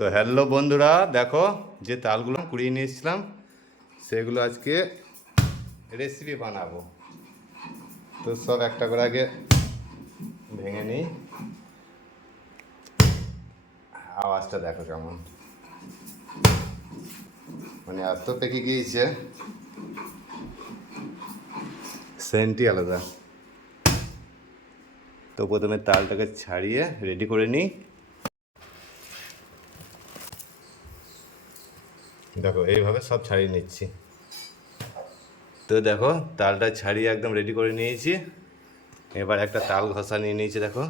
তো হ্যালো বন্ধুরা, দেখো যে তালগুলো কুড়িয়ে নিয়েছিলাম সেগুলো আজকে রেসিপি বানাবো। তো সব একটা করে আগে ভেঙে নিই। আওয়াজটা দেখো কেমন। মানে এত পেকে গিয়েছে। সেন্টই আলাদা। তো প্রথমে তালটাকে ছাড়িয়ে রেডি করে নিই। দেখো, এইভাবে সব ছাড়িয়ে নিচ্ছি। তো দেখো, তালটা ছাড়িয়ে একদম রেডি করে নিয়েছি। এবার একটা তাল ঘষা নিয়ে নিয়েছি, দেখো।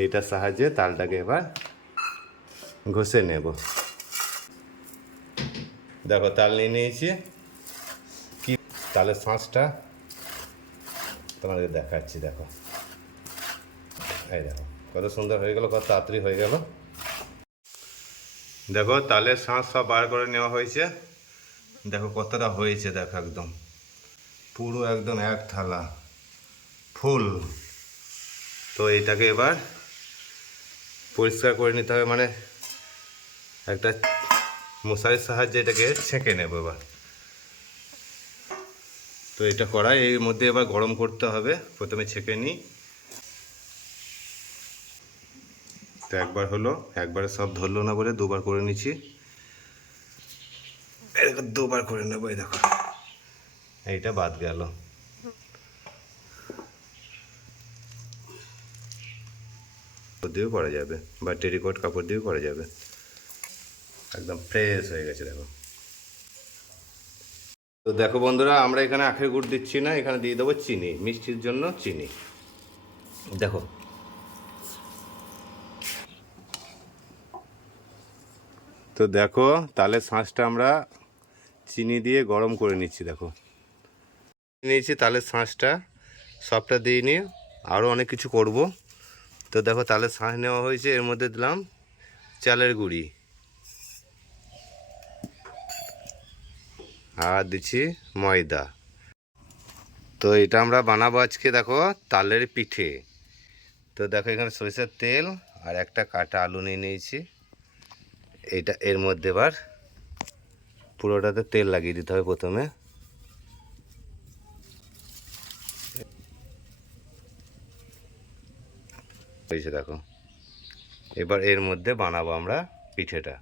এইটার সাহায্যে তালটাকে এবার ঘষে নেব। দেখো, তাল নিয়ে নিয়েছি। কি তালের শাঁসটা তোমাদের দেখাচ্ছি, দেখো। এই দেখো, কত সুন্দর হয়ে গেল, কত তাড়াতাড়ি হয়ে গেল। দেখো তালের শাঁস সব বার করে নেওয়া হয়েছে। দেখো, কতটা হয়েছে, দেখো একদম। পুরো একদম এক থালা। ফুল। তো এইটাকে এবার পরিষ্কার করে নিতে হবে মানে একটা মশারির সাহায্যে এটাকে ছেঁকে নেব এবার। তো এটা কড়াই, এর মধ্যে এবার গরম করতে হবে। প্রথমে ছেঁকে নিই। তো একবার হলো, একবারে সব ধরলো না বলে দুবার করে নিচ্ছি। এরকম দুবার করে নেব, এই দেখো। এইটা বাদ গেল। দিয়েও করা যাবে, বা টেরিকট কাপড় দিয়েও করা যাবে। একদম ফ্রেশ হয়ে গেছে, দেখো। তো দেখো বন্ধুরা, আমরা এখানে আখের গুড় দিচ্ছি না, এখানে দিয়ে দেবো চিনি, মিষ্টির জন্য চিনি। দেখো তো দেখো তালের শাঁসটা আমরা চিনি দিয়ে গরম করে নিচ্ছি, দেখো। নিয়েছি তালের শাঁসটা। সবটা দিয়ে নিয়ে আরও অনেক কিছু করব। তো দেখো তালের শাঁস নেওয়া হয়েছে, এর মধ্যে দিলাম চালের গুঁড়ি। আর দিচ্ছি ময়দা। তো এটা আমরা বানাবো আজকে, দেখো, তালের পিঠে। তো দেখো, এখানে সরিষার তেল আর একটা কাটা আলু নিয়ে নিয়েছি। এইটা এর মধ্যে এবার পুরোটাতে তেল লাগিয়ে দিতে হবে প্রথমে। হয়েছে দেখো, এবার এর মধ্যে বানাবো আমরা পিঠেটা।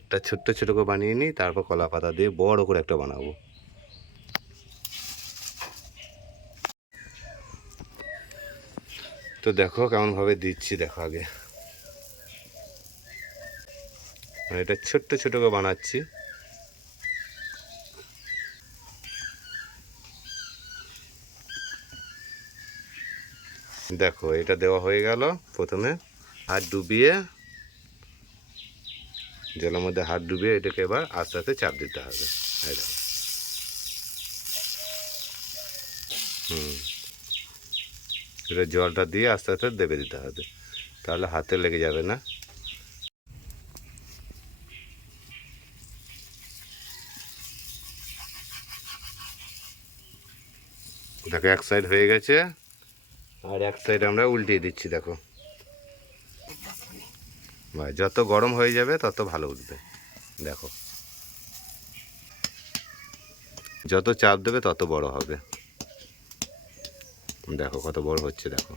একটা ছোট্ট ছোট করে বানিয়ে নিই, তারপর কলা পাতা দিয়ে বড় করে একটা বানাবো। তো দেখো কেমনভাবে দিচ্ছি, দেখো আগে। মানে এটা ছোট্ট ছোট করে বানাচ্ছি। দেখো, এটা দেওয়া হয়ে গেল প্রথমে হাত ডুবিয়ে। জলের মধ্যে হাত ডুবিয়ে এটাকে এবার আস্তে আস্তে চাপ দিতে হবে। হুম। এটা জলটা দিয়ে আস্তে আস্তে দেবে দিতে হবে। তাহলে হাতে লেগে যাবে না। দেখো, এক সাইড হয়ে গেছে, আর এক সাইড আমরা উল্টিয়ে দিচ্ছি, দেখো। যত গরম হয়ে যাবে, তত ভালো উঠবে, দেখো। যত চাপ দেবে, তত বড় হবে। দেখো, কত বড় হচ্ছে, দেখো।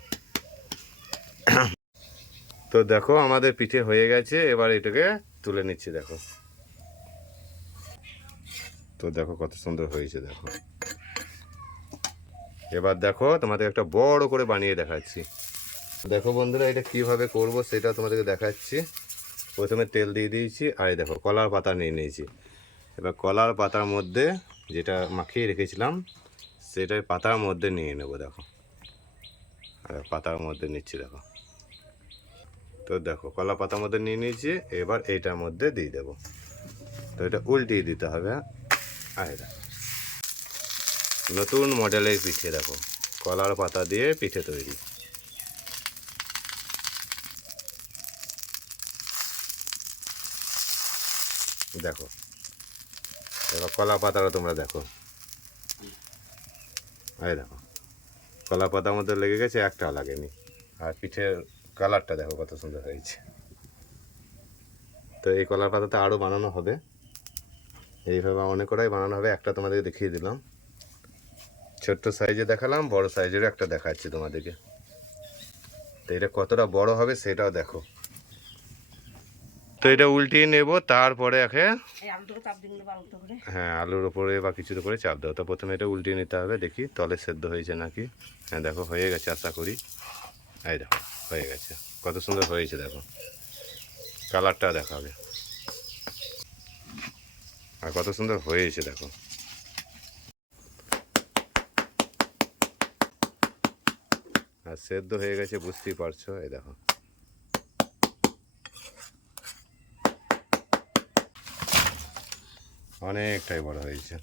তো দেখো, আমাদের পিঠে হয়ে গেছে, এবার এটাকে তুলে নিচ্ছি, দেখো। তো দেখো, কত সুন্দর হয়েছে, দেখো। এবার দেখো, তোমাদের একটা বড় করে বানিয়ে দেখাচ্ছি। দেখো বন্ধুরা, এটা কীভাবে করব সেটা তোমাদেরকে দেখাচ্ছি। প্রথমে তেল দিয়ে দিয়েছি, আর দেখো, কলার পাতা নিয়ে নিয়েছি। এবার কলার পাতার মধ্যে যেটা মাখিয়ে রেখেছিলাম সেটাই পাতার মধ্যে নিয়ে নেব, দেখো। আর পাতার মধ্যে নিচ্ছি, দেখো। তো দেখো কলা পাতার মধ্যে নিয়ে নিয়েছি, এবার এইটার মধ্যে দিয়ে দেবো। তো এটা উল্টিয়ে দিতে হবে হ্যাঁ? এই দেখো। নতুন মডেলের পিঠে দেখো, কলার পাতা দিয়ে পিঠে তৈরি। দেখো, এবার কলা পাতাটা তোমরা দেখো। এই দেখো, কলা পাতার মধ্যে লেগে গেছে একটা লাগেনি। আর পিঠের কালারটা দেখো কত সুন্দর হয়েছে। তো এই কলার পাতাটা আরও বানানো হবে। এইভাবে অনেক কটাই বানানো হবে, একটা তোমাদেরকে দেখিয়ে দিলাম। ছোট্ট সাইজে দেখালাম বড় সাইজেরও একটা দেখাচ্ছি তোমাদেরকে। তো এটা কতটা বড় হবে সেটাও দেখো। তো এটা উল্টিয়ে নেব তারপরে একে হ্যাঁ আলুর ওপরে বা কিছুর উপরে চাপ দাও। তো প্রথমে এটা উল্টিয়ে নিতে হবে দেখি তলে সেদ্ধ হয়েছে নাকি। হ্যাঁ দেখো হয়ে গেছে আশা করি। এই দেখো হয়ে গেছে। কত সুন্দর হয়েছে দেখো। কালারটা দেখাবে। আর কত সুন্দর হয়েছে দেখো। আর সেদ্ধ হয়ে গেছে, বুঝতেই পারছ? এই দেখো। অনেকটাই বড় হয়েছে।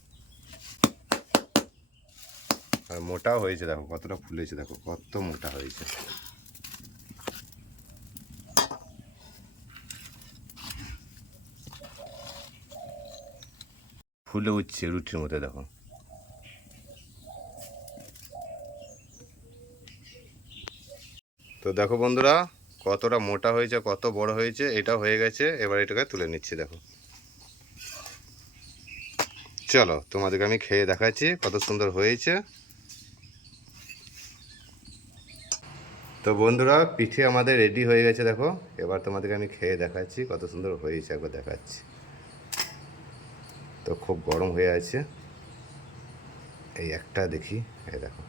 আর মোটাও হয়েছে, দেখো, কতটা ফুলেছে দেখো, কত মোটা হয়েছে। ফুলে উঠছে রুটির মধ্যে দেখো। তো দেখো বন্ধুরা, কতটা মোটা হয়েছে, কত বড় হয়েছে, এটা হয়ে গেছে, এবার এটাকে তুলে নিচ্ছি, দেখো। চলো, তোমাদেরকে আমি খেয়ে দেখাচ্ছি কত সুন্দর হয়েছে। তো বন্ধুরা, পিঠে আমাদের রেডি হয়ে গেছে, দেখো। এবার তোমাদেরকে আমি খেয়ে দেখাচ্ছি কত সুন্দর হয়েছে, একবার দেখাচ্ছি। তো খুব গরম হয়ে আছে। এই একটা দেখি, এই দেখো।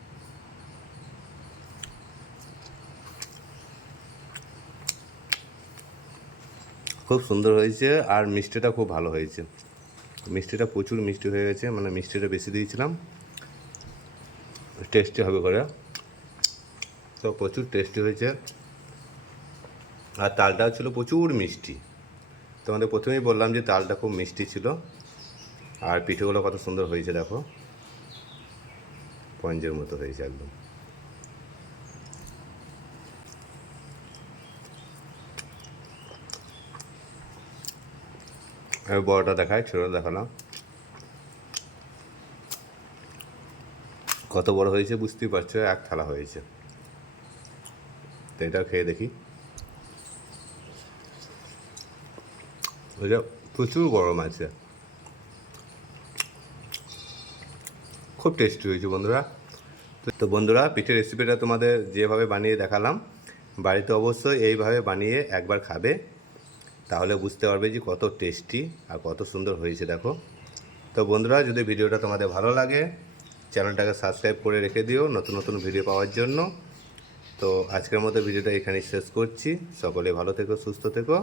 খুব সুন্দর হয়েছে আর মিষ্টিটা খুব ভালো হয়েছে। মিষ্টিটা প্রচুর মিষ্টি হয়ে গেছে মানে মিষ্টিটা বেশি দিয়েছিলাম। টেস্টি হবে করে। তো প্রচুর টেস্টি হয়েছে। আর তালটাও ছিল প্রচুর মিষ্টি। তোমাদের প্রথমেই বললাম যে তালটা খুব মিষ্টি ছিল। আর পিঠেগুলো কত সুন্দর হয়েছে দেখো। পঞ্জের মতো হয়েছে একদম। আমি বড়টা দেখাই, ছোটটা দেখালাম। কত বড় হয়েছে বুঝতেই পারছ, এক থালা হয়েছে। তো এটা খেয়ে দেখি। ওইটা প্রচুর গরম আছে। খুব টেস্টি হয়েছে বন্ধুরা। তো- তো বন্ধুরা, পিঠের রেসিপিটা তোমাদের যেভাবে বানিয়ে দেখালাম, বাড়িতে অবশ্যই এইভাবে বানিয়ে একবার খাবে। তাহলে বুঝতে পারবে যে কত টেস্টি আর কত সুন্দর হয়েছে, দেখো। তো বন্ধুরা, যদি ভিডিওটা তোমাদের ভালো লাগে, চ্যানেলটাকে সাবস্ক্রাইব করে রেখে দিও নতুন নতুন ভিডিও পাওয়ার জন্য। তো আজকের মতো ভিডিওটা এখানেই শেষ করছি। সকলে ভালো থেকো, সুস্থ থেকো।